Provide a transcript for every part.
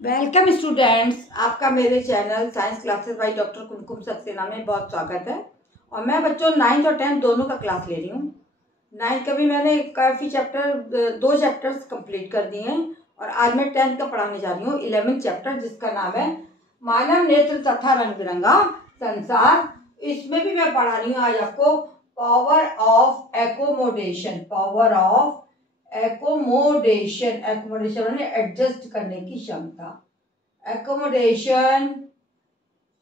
Welcome students, आपका मेरे channel science classes by doctor Kumkum Saxena में बहुत स्वागत है। और मैं बच्चों 9th और 10th दोनों का क्लास ले रही हूँ। 9th का भी मैंने काफ़ी दो चैप्टर्स कंप्लीट कर दिए हैं और आज मैं 10th का पढ़ाने जा रही हूँ 11th चैप्टर, जिसका नाम है मानव नेत्र तथा रंग बिरंगा संसार। इसमें भी मैं पढ़ा रही हूँ आज आपको power of accommodation. Power of accommodation, accommodation यानी एडजस्ट करने की क्षमता। एकोमोडेशन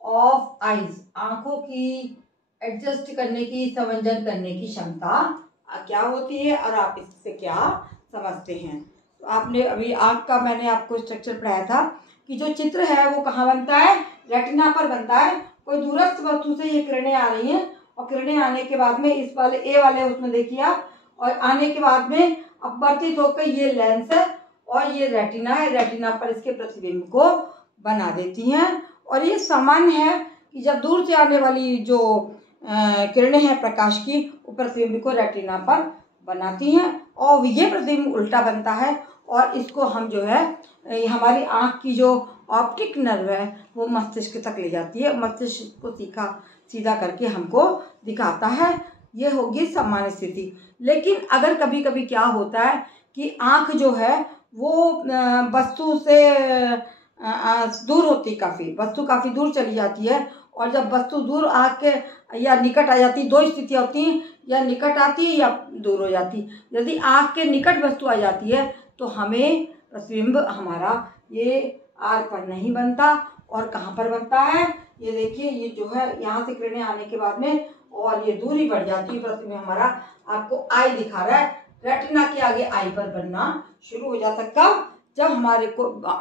ऑफ आईज, आंखों की एडजस्ट करने की, समंजन करने की क्षमता क्या होती है और आप इससे क्या समझते हैं। तो आपने अभी आंख का मैंने आपको स्ट्रक्चर पढ़ाया था कि जो चित्र है वो कहाँ बनता है, रेटिना पर बनता है। कोई दूरस्थ वस्तु से ये किरणें आ रही हैं और किरणें आने के बाद में इस वाले ए वाले उसमें देखिए आप, और आने के बाद में अपवर्तित होकर ये लेंस है और ये रेटिना है। रेटिना पर इसके प्रतिबिंब को बना देती हैं और ये सामान्य है कि जब दूर से आने वाली जो किरणें हैं प्रकाश की, वो प्रतिबिंब को रेटिना पर बनाती हैं और ये प्रतिबिंब उल्टा बनता है और इसको हम जो है हमारी आँख की जो ऑप्टिक नर्व है वो मस्तिष्क तक ले जाती है। मस्तिष्क को सीधा करके हमको दिखाता है। ये होगी सामान्य स्थिति। लेकिन अगर कभी कभी क्या होता है कि आँख जो है वो वस्तु से दूर होती, वस्तु काफ़ी दूर चली जाती है और जब वस्तु दूर आके या निकट आ जाती, दो स्थितियाँ होती हैं, या निकट आती है या दूर हो जाती। यदि आँख के निकट वस्तु आ जाती है तो हमें प्रतिबिंब हमारा ये आर पर नहीं बनता और कहाँ पर बनता है, ये देखिए, ये जो है यहाँ से किरणें आने के बाद में और ये दूरी बढ़ जाती है, प्रतिबिंब हमारा आपको आई दिखा रहा है, रेटिना के आगे आई पर बनना शुरू हो जाता है। कब? जब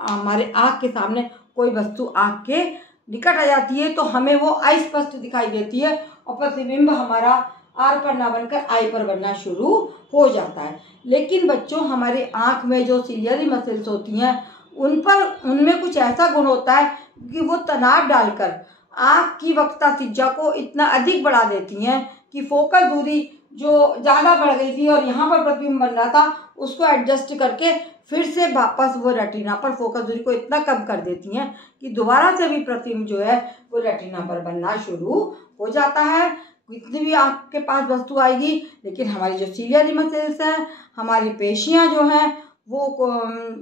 हमारे आँख के सामने कोई वस्तु आँख के निकट आ जाती है तो हमें वो आई स्पष्ट दिखाई देती है और प्रतिबिंब हमारा आर पर ना बनकर आई पर बनना शुरू हो जाता है। लेकिन बच्चों, हमारे आँख में जो सिलियरी मसल्स होती हैं उनमें कुछ ऐसा गुण होता है कि वो तनाव डालकर आँख की वक्रता त्रिज्या को इतना अधिक बढ़ा देती हैं कि फोकस दूरी जो ज़्यादा बढ़ गई थी और यहाँ पर प्रतिबिंब बन रहा था उसको एडजस्ट करके फिर से वापस वो रेटिना पर फोकस दूरी को इतना कम कर देती हैं कि दोबारा से भी प्रतिबिंब जो है वो रेटिना पर बनना शुरू हो जाता है। कितनी भी आपके पास वस्तु आएगी, लेकिन हमारी जो सिलियरी मसल्स हैं, हमारी पेशियाँ जो हैं वो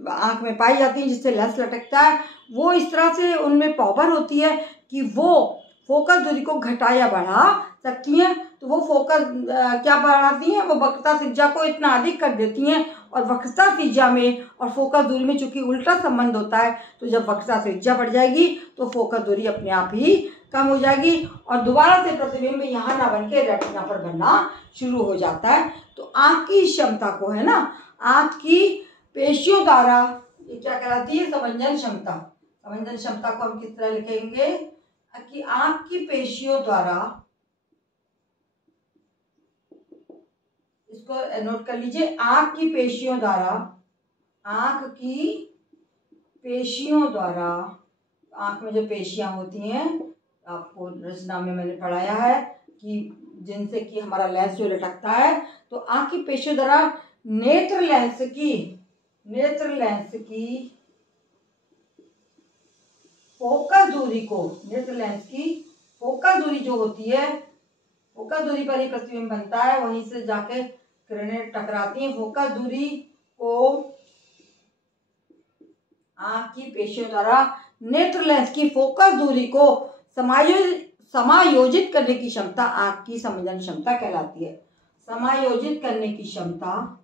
आँख में पाई जाती हैं, जिससे लेंस लटकता है, वो इस तरह से उनमें पावर होती है कि वो फोकस दूरी को घटा या बढ़ा सकती हैं। तो वो फोकस क्या बढ़ाती हैं, वो वक्रता त्रिज्या को इतना अधिक कर देती हैं और वक्रता त्रिज्या में और फोकस दूरी में चूंकि उल्टा संबंध होता है, तो जब वक्रता त्रिज्या बढ़ जाएगी तो फोकस दूरी अपने आप ही कम हो जाएगी और दोबारा से प्रतिबिंब यहाँ ना बन के रेटिना पर बनना शुरू हो जाता है। तो आँख की क्षमता को है ना, आँख की पेशियों द्वारा ये क्या कहलाती है, समंजन क्षमता। समंजन क्षमता को हम किस तरह लिखेंगे कि आँख की पेशियों द्वारा, इसको नोट कर लीजिए, आँख की पेशियों द्वारा, आँख की पेशियों द्वारा, आँख में जो पेशियां होती हैं आपको रचना में मैंने पढ़ाया है कि जिनसे कि हमारा लेंस जो लटकता है, तो आँख की पेशियों द्वारा नेत्र लेंस की फोकस दूरी को, नेत्र लेंस की फोकस दूरी जो होती है, फोकस दूरी पर ही प्रतिबिंब बनता है, वहीं से जाके किरणें टकराती हैं। फोकस दूरी को आँख की पेशियों द्वारा नेत्र लेंस की फोकस दूरी को समायोजित करने की क्षमता आँख की समंजन क्षमता कहलाती है। समायोजित करने की क्षमता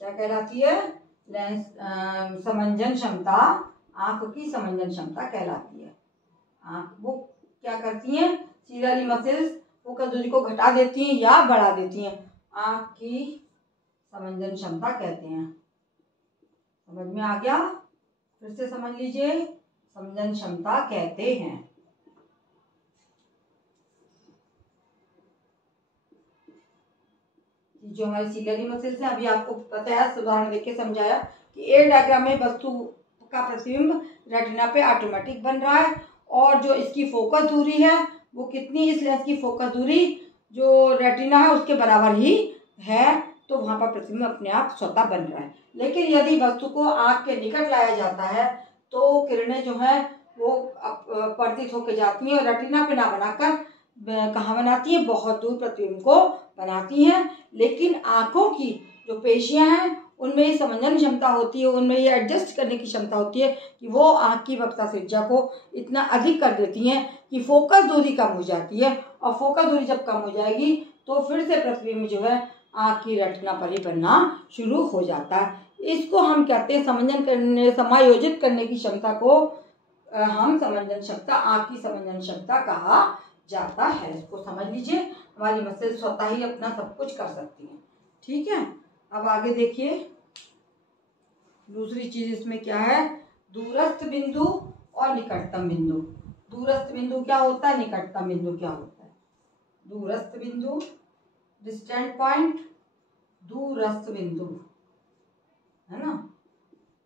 क्या कहलाती है, लेंस समंजन क्षमता, आँख की समंजन क्षमता कहलाती है। आँख वो क्या करती हैं, सिलियरी मसल्स फोकस दूरी को घटा देती हैं या बढ़ा देती हैं, आँख की समंजन क्षमता कहते हैं। समझ में आ गया? फिर से समझ लीजिए, समंजन क्षमता कहते हैं। जो हमारी सिलियरी मसल्स हैं, अभी आपको पता है, उदाहरण देके समझाया कि ए डायग्राम में वस्तु का प्रतिबिंब रेटिना पे ऑटोमेटिक बन रहा है और जो इसकी फोकस दूरी है वो कितनी, इस लेंस की फोकस दूरी जो रेटिना है उसके बराबर ही है, तो वहाँ पर प्रतिबिंब अपने आप स्वतः बन रहा है। लेकिन यदि वस्तु को आँख के निकट लाया जाता है तो किरणें जो है वो अपवर्तित होकर जाती हैं और रेटिना पे ना बनाकर कहाँ बनाती हैं, बहुत दूर प्रतिबिंब को बनाती हैं। लेकिन आँखों की जो पेशियां हैं उनमें ये समंजन क्षमता होती है, उनमें ये एडजस्ट करने की क्षमता होती है कि वो आँख की वक्ता त्रिज्या को इतना अधिक कर देती हैं कि फोकस दूरी कम हो जाती है, और फोकस दूरी जब कम हो जाएगी तो फिर से प्रतिबिंब जो है आँख की रेटिना पर ही बनना शुरू हो जाता है। इसको हम कहते हैं समंजन करने, समायोजित करने की क्षमता को हम समंजन क्षमता, आँख की समंजन क्षमता कहा जाता है। इसको समझ लीजिए, हमारी मस्तिष्क स्वतः ही अपना सब कुछ कर सकती है। ठीक है, अब आगे देखिए दूसरी चीज इसमें क्या है, दूरस्थ बिंदु और निकटतम बिंदु। दूरस्थ बिंदु क्या होता है, निकटतम बिंदु क्या होता है। दूरस्थ बिंदु डिस्टेंट पॉइंट, दूरस्थ बिंदु है ना,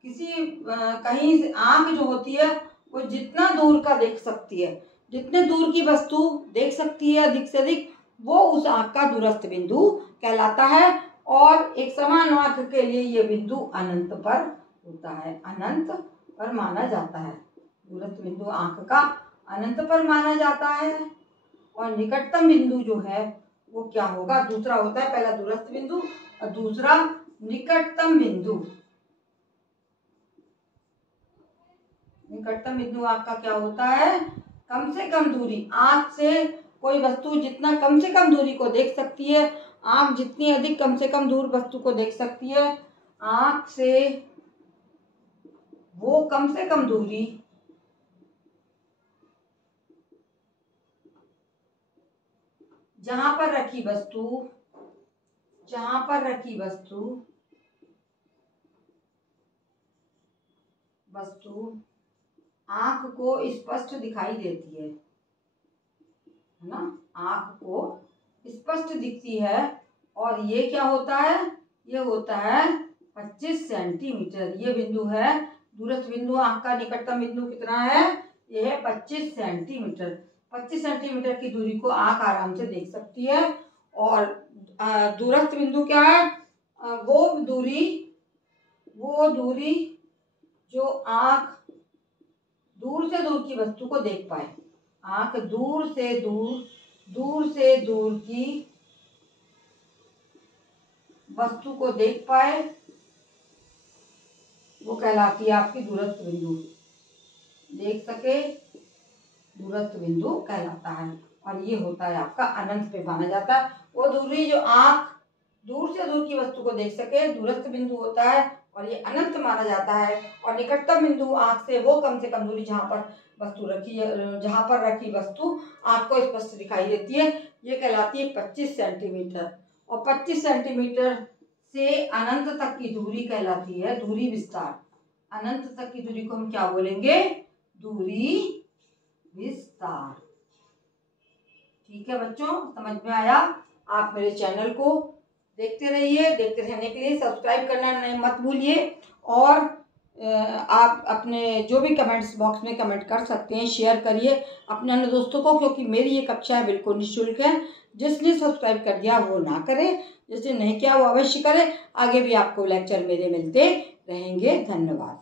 किसी कहीं से आँख जो होती है वो जितना दूर का देख सकती है, जितने दूर की वस्तु देख सकती है अधिक से अधिक, वो उस आँख का दूरस्थ बिंदु कहलाता है। और एक समान आँख के लिए ये बिंदु अनंत पर होता है, अनंत पर माना जाता है। दूरस्थ बिंदु आँख का अनंत पर माना जाता है। और निकटतम बिंदु जो है वो क्या होगा, दूसरा होता है, पहला दूरस्थ बिंदु और दूसरा निकटतम बिंदु। निकटतम बिंदु आँख का क्या होता है, कम से कम दूरी, आँख से कोई वस्तु जितना कम से कम दूरी को देख सकती है, आँख जितनी अधिक कम से कम दूर वस्तु को देख सकती है, आँख से वो कम से कम दूरी जहां पर रखी वस्तु आँख को स्पष्ट दिखाई देती है ना, आँख को स्पष्ट दिखती है। और ये क्या होता है, ये होता है 25 सेंटीमीटर। ये बिंदु है दूरस्थ बिंदु, आँख का निकटतम बिंदु कितना है, ये है 25 सेंटीमीटर। 25 सेंटीमीटर की दूरी को आँख आराम से देख सकती है। और दूरस्थ बिंदु क्या है, वो दूरी जो आँख दूर से दूर की वस्तु को देख पाए, आँख दूर से दूर की वस्तु को देख पाए, वो कहलाती है आपकी दूरस्थ बिंदु। देख सके, दूरस्थ बिंदु कहलाता है। और ये होता है आपका अनंत पे माना जाता है। वो दूरी जो आँख दूर से दूर की वस्तु को देख सके दूरस्थ बिंदु होता है, और ये अनंत माना जाता है। और निकटतम बिंदु आँख से वो कम से कम दूरी जहाँ पर वस्तु रखी है, जहाँ पर रखी वस्तु आँख को स्पष्ट दिखाई देती है, ये कहलाती है 25 सेंटीमीटर। और 25 सेंटीमीटर से अनंत तक की दूरी कहलाती है दूरी विस्तार। अनंत तक की दूरी को हम क्या बोलेंगे, दूरी विस्तार। ठीक है बच्चों, समझ में आया। आप मेरे चैनल को देखते रहिए, देखते रहने के लिए सब्सक्राइब करना मत भूलिए। और आप अपने जो भी कमेंट्स बॉक्स में कमेंट कर सकते हैं, शेयर करिए अपने अन्य दोस्तों को, क्योंकि मेरी ये कक्षा बिल्कुल निःशुल्क है। जिसने सब्सक्राइब कर दिया वो ना करे, जिसने नहीं किया वो अवश्य करे। आगे भी आपको लेक्चर मेरे मिलते रहेंगे। धन्यवाद।